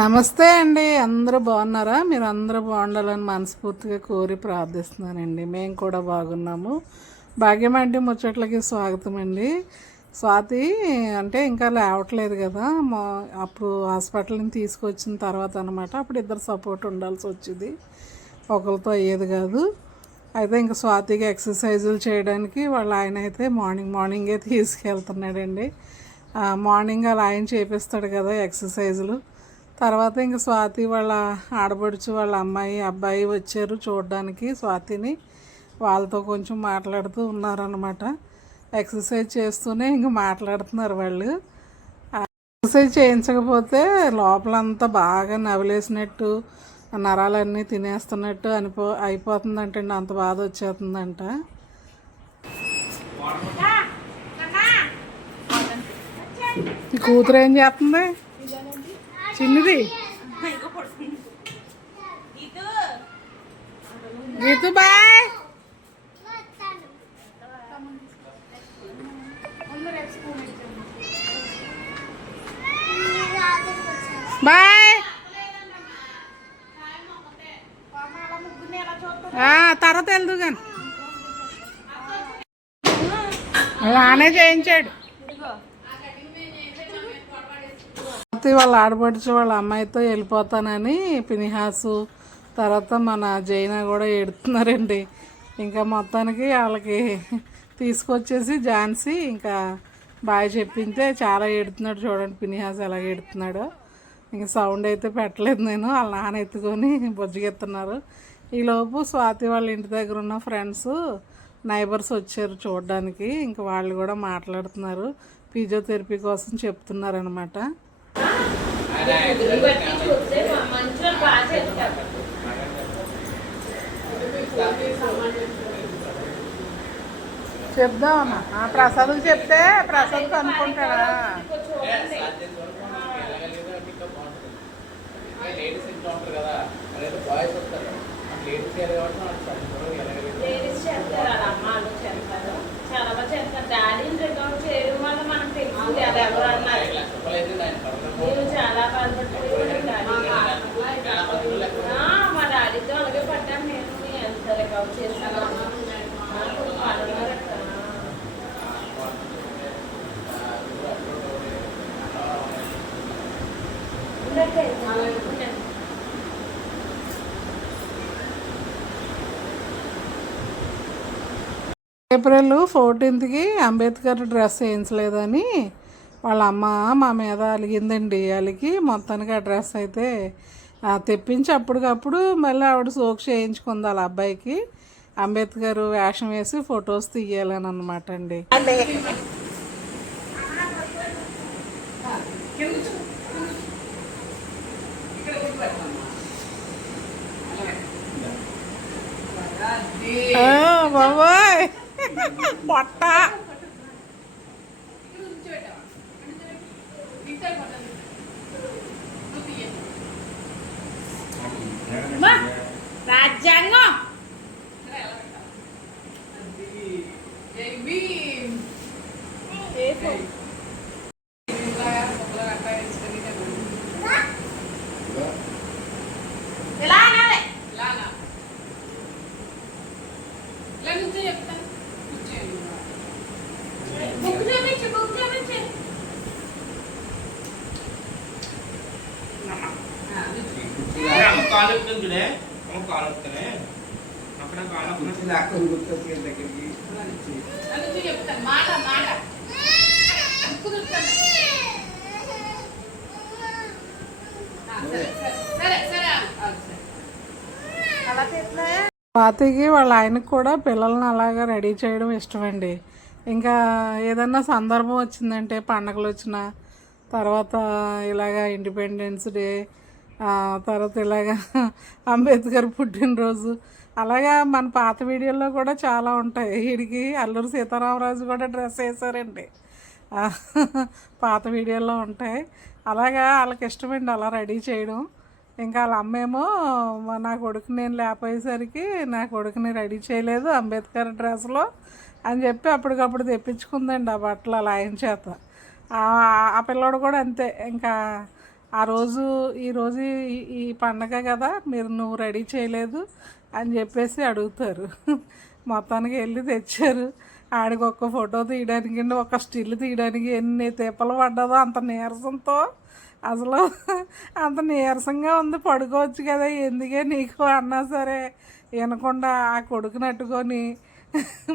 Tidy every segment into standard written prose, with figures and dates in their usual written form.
నమస్తే అండి. అందరూ బాగున్నారా? మీరు అందరూ బాగుండాలని మనస్ఫూర్తిగా కోరి ప్రార్థిస్తున్నానండి. మేము కూడా బాగున్నాము. భాగ్యమంటి ముచ్చట్లకి స్వాగతం అండి. స్వాతి అంటే ఇంకా లేవట్లేదు కదా, అప్పుడు హాస్పిటల్ నుంచి తీసుకొచ్చిన తర్వాత అనమాట. అప్పుడు ఇద్దరు సపోర్ట్ ఉండాల్సి వచ్చింది, ఒకరితో అయ్యేది కాదు. అయితే ఇంకా స్వాతికి ఎక్సర్సైజులు చేయడానికి వాళ్ళ ఆయన అయితే మార్నింగే తీసుకెళ్తున్నాడండి. మార్నింగ్ అలా ఆయన చేపిస్తాడు కదా ఎక్సర్సైజులు. తర్వాత ఇంక స్వాతి వాళ్ళ ఆడపడుచు వాళ్ళ అమ్మాయి అబ్బాయి వచ్చారు చూడడానికి స్వాతిని. వాళ్ళతో కొంచెం మాట్లాడుతూ ఉన్నారనమాట. ఎక్సర్సైజ్ చేస్తూనే ఇంక మాట్లాడుతున్నారు వాళ్ళు. ఎక్సర్సైజ్ చేయించకపోతే లోపలంతా బాగా నవలేసినట్టు, నరాలన్నీ తినేస్తున్నట్టు అయిపోతుందంటండి. అంత బాధ వచ్చేస్తుందంట. కూతురు ఏం చేస్తుంది? చిన్నది గీతు బాయ్. బాయ్. తర్వాత వెళ్దు కానీ అలానే చేయించాడు. వాళ్ళ ఆడపడుచు వాళ్ళ అమ్మాయితో వెళ్ళిపోతానని పినిహాసు తర్వాత మన జైనా కూడా ఎడుతున్నారండి. ఇంకా మొత్తానికి వాళ్ళకి తీసుకొచ్చేసి ఝాన్సీ ఇంకా బాగా చెప్పింటే చాలా ఎడుతున్నాడు. చూడండి పినిహాస్ ఎలా ఎడుతున్నాడో. ఇంకా సౌండ్ అయితే పెట్టలేదు నేను. వాళ్ళ నాన్న ఎత్తుకొని బొజ్జగెత్తున్నారు. ఈలోపు స్వాతి వాళ్ళ ఇంటి దగ్గర ఉన్న ఫ్రెండ్స్ నైబర్స్ వచ్చారు చూడడానికి. ఇంకా వాళ్ళు కూడా మాట్లాడుతున్నారు, ఫిజియోథెరపీ కోసం చెప్తున్నారు అనమాట. చెప్దామమ్మా. ప్రసాద్కి చెప్తే ప్రసాద్ అనుకుంటాడా? చాలా బాధపడుతుంది. మా డాడీతో అలాగే పడ్డాను నేను. ఎంత రికవర్ చేశాను. ఏప్రిల్ 14కి అంబేద్కర్ డ్రెస్ వేయించలేదని వాళ్ళ అమ్మ మా మీద అలిగిందండి. అలిగి మొత్తానికి ఆ డ్రెస్ అయితే తెప్పించి అప్పటికప్పుడు మళ్ళీ ఆవిడ సోక్ చేయించుకుంది వాళ్ళ అబ్బాయికి. అంబేద్కర్ వేషం వేసి ఫొటోస్ తీయాలని అనమాట అండి. బాబాయ్ పొట్ట రాజ్యాంగం స్వాతికి వాళ్ళ ఆయనకు కూడా పిల్లల్ని అలాగా రెడీ చేయడం ఇష్టమండి. ఇంకా ఏదన్నా సందర్భం వచ్చిందంటే, పండగలు వచ్చిన తర్వాత ఇలాగా ఇండిపెండెన్స్ డే, తర్వాత ఇలాగా అంబేద్కర్ పుట్టినరోజు, అలాగా మన పాత వీడియోల్లో కూడా చాలా ఉంటాయి. వీడికి అల్లూరి సీతారామరాజు కూడా డ్రెస్ వేసారండి, పాత వీడియోల్లో ఉంటాయి. అలాగా వాళ్ళకి ఇష్టమండి అలా రెడీ చేయడం. ఇంకా వాళ్ళ అమ్మేమో నా కొడుకు నేను లేకపోయేసరికి నా కొడుకుని రెడీ చేయలేదు అంబేద్కర్ డ్రెస్లో అని చెప్పి అప్పటికప్పుడు తెప్పించుకుందండి ఆ బట్టలు అలా ఆయన చేత. ఆ పిల్లోడు కూడా అంతే. ఇంకా ఆ రోజు ఈరోజు ఈ పండగ కదా నువ్వు రెడీ చేయలేదు అని చెప్పేసి అడుగుతారు. మొత్తానికి వెళ్ళి తెచ్చారు. ఆడికి ఒక్క ఫోటో తీయడానికి ఒక స్టిల్ తీయడానికి ఎన్ని తిప్పలు పడ్డదో అంత నీరసంతో. అసలు అంత నీరసంగా ఉంది, పడుకోవచ్చు కదా ఎందుకే నీకు అన్నా సరే వినకుండా ఆ కొడుకునట్టుకొని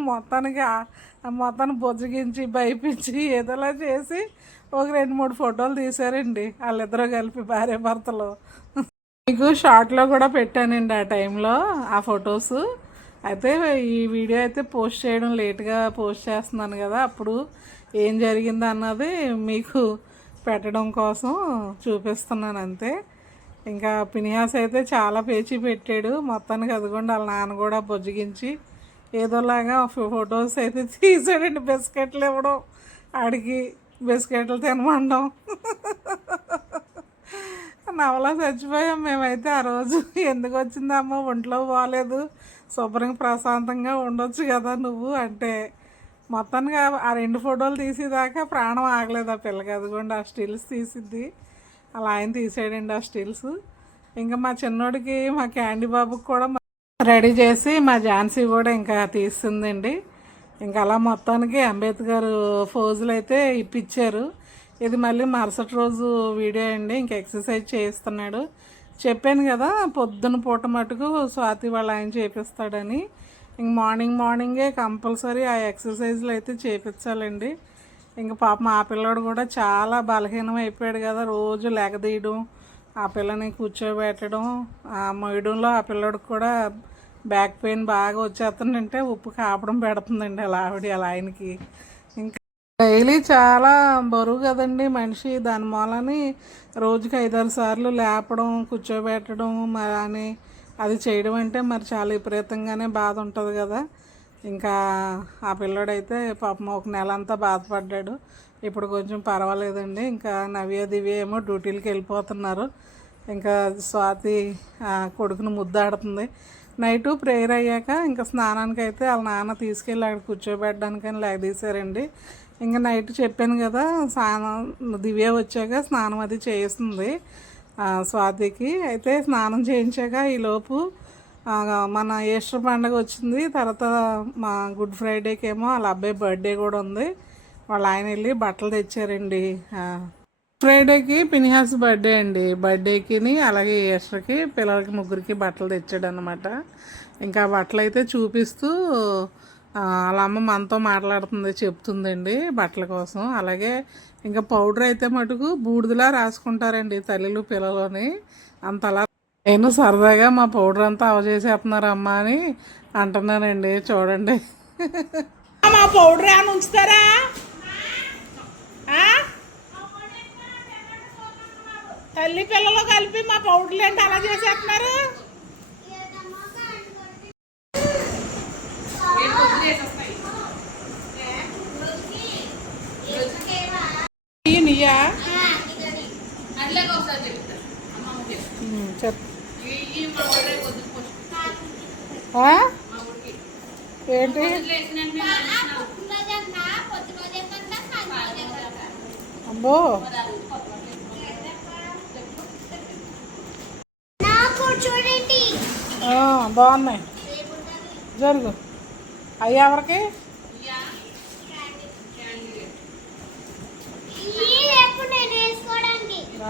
మొత్తాన్ని బుజ్జగించి భయపించి ఏదోలా చేసి ఒక 2-3 ఫోటోలు తీశారండి వాళ్ళిద్దరూ కలిపి భార్య భర్తలు. మీకు షార్ట్లో కూడా పెట్టానండి ఆ టైంలో ఆ ఫొటోస్. అయితే ఈ వీడియో అయితే పోస్ట్ చేయడం లేట్గా పోస్ట్ చేస్తున్నాను కదా, అప్పుడు ఏం జరిగింది అన్నది మీకు పెట్టడం కోసం చూపిస్తున్నాను అంతే. ఇంకా పినిహాస్ అయితే చాలా పేచి పెట్టాడు. మొత్తానికి అదిగోండి వాళ్ళ నాన్న కూడా బొజ్జగించి ఏదోలాగా ఫొటోస్ అయితే తీసాడండి. బిస్కెట్లు ఇవ్వడం, ఆడికి బిస్కెట్లు తినమండం. నవలా చచ్చిపోయాం మేమైతే ఆ రోజు. ఎందుకు వచ్చిందమ్మా, ఒంట్లో బాగాలేదు, శుభ్రంగా ప్రశాంతంగా ఉండొచ్చు కదా నువ్వు అంటే. మొత్తానికి ఆ 2 ఫోటోలు తీసేదాకా ప్రాణం ఆగలేదు ఆ పిల్లకి. అదిగోండి ఆ స్టిల్స్ తీసిద్ది, అలా ఆయన తీసాడండి ఆ స్టిల్స్. ఇంకా మా చిన్నోడికి, మా క్యాండీ బాబుకి కూడా రెడీ చేసి మా ఝాన్సీ కూడా ఇంకా తీస్తుందండి. ఇంకా అలా మొత్తానికి అంబేద్కర్ ఫోజులు అయితే ఇప్పించారు. ఇది మళ్ళీ మరుసటి రోజు వీడియో అండి. ఇంకా ఎక్సర్సైజ్ చేయిస్తున్నాడు. చెప్పాను కదా పొద్దున పూట మటుకు స్వాతి వాళ్ళ ఆయన చేపిస్తాడని. ఇంక మార్నింగే కంపల్సరీ ఆ ఎక్సర్సైజ్లు అయితే చేయించాలండి. ఇంక పాపం ఆ పిల్లోడు కూడా చాలా బలహీనం అయిపోయాడు కదా, రోజు లెగదీయడం, ఆ పిల్లని కూర్చోబెట్టడం, ఆ మొయ్యడంలో ఆ పిల్లోడికి కూడా బ్యాక్ పెయిన్ బాగా వచ్చేస్తుందంటే ఉప్పు కాపడం పెడుతుందండి అలా ఆవిడ అలా ఆయనకి. ఇంకా డైలీ చాలా బరువు కదండి మనిషి, దాని మూలని రోజుకి 5-6 సార్లు లేపడం, కూర్చోబెట్టడం మరి అని అది చేయడం అంటే మరి చాలా విపరీతంగానే బాధ ఉంటుంది కదా. ఇంకా ఆ పిల్లోడైతే పాపం ఒక నెల అంతా బాధపడ్డాడు. ఇప్పుడు కొంచెం పర్వాలేదండి. ఇంకా నవ్య దివ్య ఏమో డ్యూటీలకు వెళ్ళిపోతున్నారు. ఇంకా స్వాతి కొడుకును ముద్దాడుతుంది. నైటు ప్రేయర్ అయ్యాక ఇంకా స్నానానికి అయితే వాళ్ళ నాన్న తీసుకెళ్ళి అక్కడ కూర్చోబెట్టడానికని లెగదీశారండి. ఇంకా నైట్ చెప్పాను కదా దివ్య వచ్చాక స్నానం అది చేస్తుంది స్వాతికి. అయితే స్నానం చేయించాక ఈలోపు మన ఈస్టర్ పండుగ వచ్చింది. తర్వాత మా గుడ్ ఫ్రైడేకి ఏమో వాళ్ళ అబ్బాయి బర్త్డే కూడా ఉంది. వాళ్ళ ఆయన వెళ్ళి బట్టలు తెచ్చారండి. ఫ్రైడేకి పినిహాస్ బర్త్డే అండి. బర్త్డేకి అలాగే ఈస్టర్కి పిల్లలకి ముగ్గురికి బట్టలు తెచ్చాడు అనమాట. ఇంకా బట్టలు అయితే చూపిస్తూ వాళ్ళ అమ్మ మనతో మాట్లాడుతుంది, చెప్తుందండి బట్టల కోసం. అలాగే ఇంకా పౌడర్ అయితే మటుకు బూడిదలా రాసుకుంటారండి తల్లిలు పిల్లలని. అంతలా నేను సరదాగా మా పౌడర్ అంతా అవజేసేస్తున్నారమ్మా అని అంటున్నానండి. చూడండి మా పౌడర్ ఏమైనా ఉంచుతారా? తల్లి పిల్లలు కలిపి మా పౌడర్లు ఏంటి అలా చేసేస్తున్నారు? ఏంటి అబ్బో, బాగున్నాయి. జరుగు. అయ్యి ఎవరికి?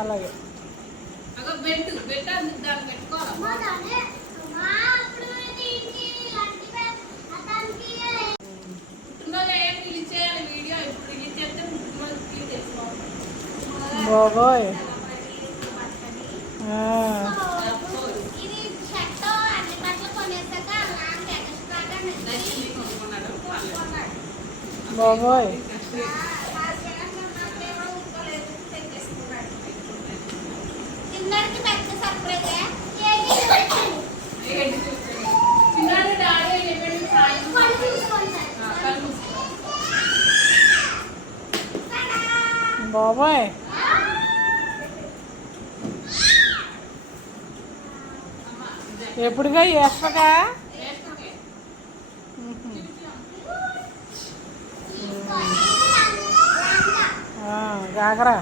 అలాగే బాబోయ్. బాబోయ్ బాబోయ్. ఎప్పుడుగా ఎక్కగా గాగరా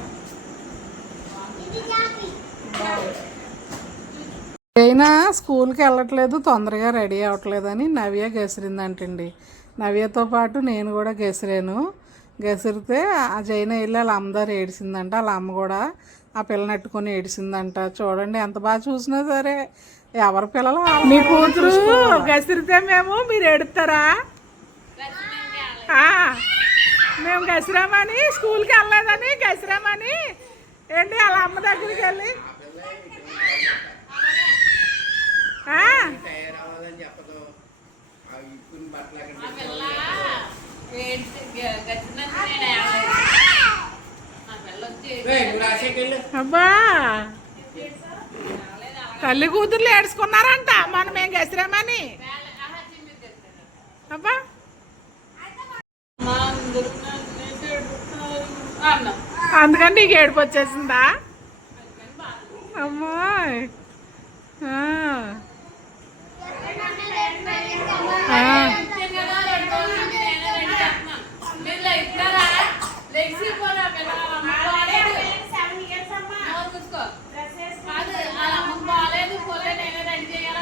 అయినా స్కూల్కి వెళ్ళట్లేదు, తొందరగా రెడీ అవ్వట్లేదని నవ్య గెసిరిందంటండి. నవ్యతో పాటు నేను కూడా గెసిరాను. గెసిరితే ఆ జైన వెళ్ళి వాళ్ళ అమ్మదారు ఏడిసిందంట. వాళ్ళ అమ్మ కూడా ఆ పిల్లని ఎట్టుకొని ఏడిసిందంట. చూడండి ఎంత బాగా చూసినా సరే ఎవరి పిల్లలు మీ కూతురు గసిరితే మీరు ఎడుతారా? మేము గసిరామని స్కూల్కి వెళ్ళలేదని గసిరామని ఏంటి వాళ్ళ అమ్మ దగ్గరికి వెళ్ళి అబ్బా తల్లి కూతుర్లు ఏడ్చుకున్నారంట మనం ఏం గసిరామని. అబ్బా అందుకని నీకు ఏడుపు వచ్చేసిందా? అమ్మాయి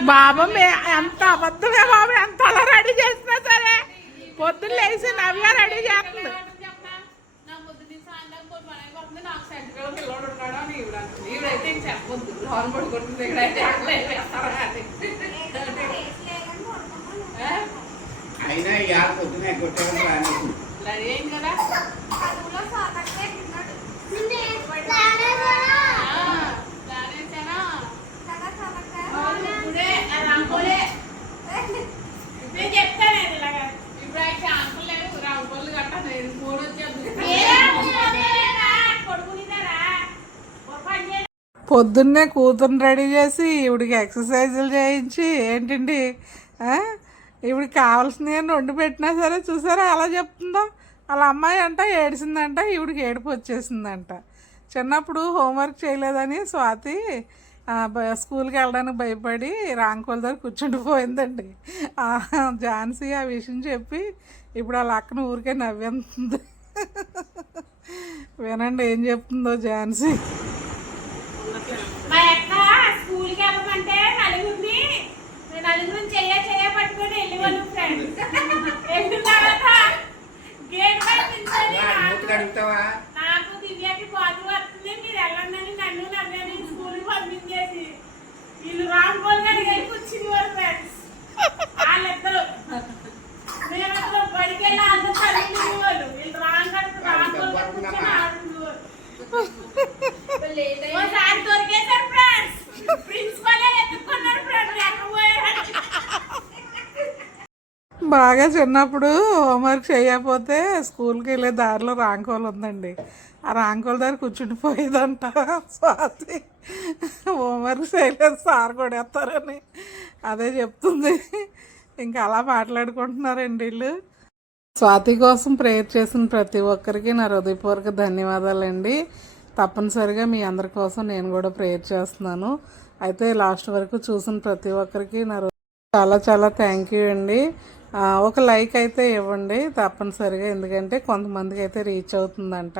బాబా ఎంత అబద్ధమే బాబు, ఎంత అలా రెడీ చేసినా సరే పొద్దున్న లేచి నవ్య రెడీ చేస్తుంది. అయినా పొద్దునే కదా పొద్దున్నే కూతుర్ని రెడీ చేసి ఇవిడికి ఎక్సర్సైజులు చేయించి ఏంటండి ఇవిడికి కావాల్సినవి వండి పెట్టినా సరే చూసారా అలా చెప్తుందో. వాళ్ళ అమ్మాయి అంట ఏడిసిందంట, ఇవిడికి ఏడుపు వచ్చేసిందంట. చిన్నప్పుడు హోంవర్క్ చేయలేదని స్వాతి స్కూల్కి వెళ్ళడానికి భయపడి రాంకోల దగ్గర కూర్చుండిపోయిందండి. ఝాన్సీ ఆ విషయం చెప్పి ఇప్పుడు వాళ్ళ అక్కను ఊరికే నవ్వుతుంది. వినండి ఏం చెప్తుందో ఝాన్సీ. మా అక్క స్కూల్కి వెళ్ళమంటే నలుగురిని చెయ్య పట్టుకొని వెళ్ళేవాళ్ళు ఫ్రెండ్స్. వెళ్ళిన తర్వాత గేట్ పై నిల్చొని నాకు దివ్యకి బాధ వస్తుంది, మీరు వెళ్ళండి నన్ను నవ్వని స్కూల్కి పంపించేసి వీళ్ళు రాంగోల్ గారికి వెళ్ళి కూర్చుని వారు ఫ్రెండ్స్. వాళ్ళిద్దరు మేము అసలు బడికి వెళ్ళి అందరూ చదివిన వాళ్ళు, వీళ్ళు రాంగోల్ గారు కూర్చొని ఆడుతున్నారు. ఓసారి దొరికేశారు ఫ్రెండ్స్, ప్రిన్సిపల్ ఎత్తుకున్నారు ఫ్రెండ్స్. బాగా చిన్నప్పుడు హోంవర్క్ చేయకపోతే స్కూల్కి వెళ్ళే దారిలో రాంకోలు ఉందండి. ఆ రాంకోల దగ్గర కూర్చుండిపోయేదంట స్వాతి. హోంవర్క్ చేయలేదు సార్ కొడేస్తారని అదే చెప్తుంది. ఇంకా అలా మాట్లాడుకుంటున్నారండి వీళ్ళు. స్వాతి కోసం ప్రేయర్ చేసిన ప్రతి ఒక్కరికి నా హృదయపూర్వక ధన్యవాదాలండి. తప్పనిసరిగా మీ అందరి కోసం నేను కూడా ప్రేయర్ చేస్తున్నాను. అయితే లాస్ట్ వరకు చూసిన ప్రతి ఒక్కరికి నా చాలా చాలా థ్యాంక్ యూ అండి. ఒక లైక్ అయితే ఇవ్వండి తప్పనిసరిగా, ఎందుకంటే కొంతమందికి అయితే రీచ్ అవుతుందంట.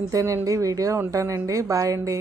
ఇంతేనండి వీడియో, ఉంటానండి, బాయ్ అండి.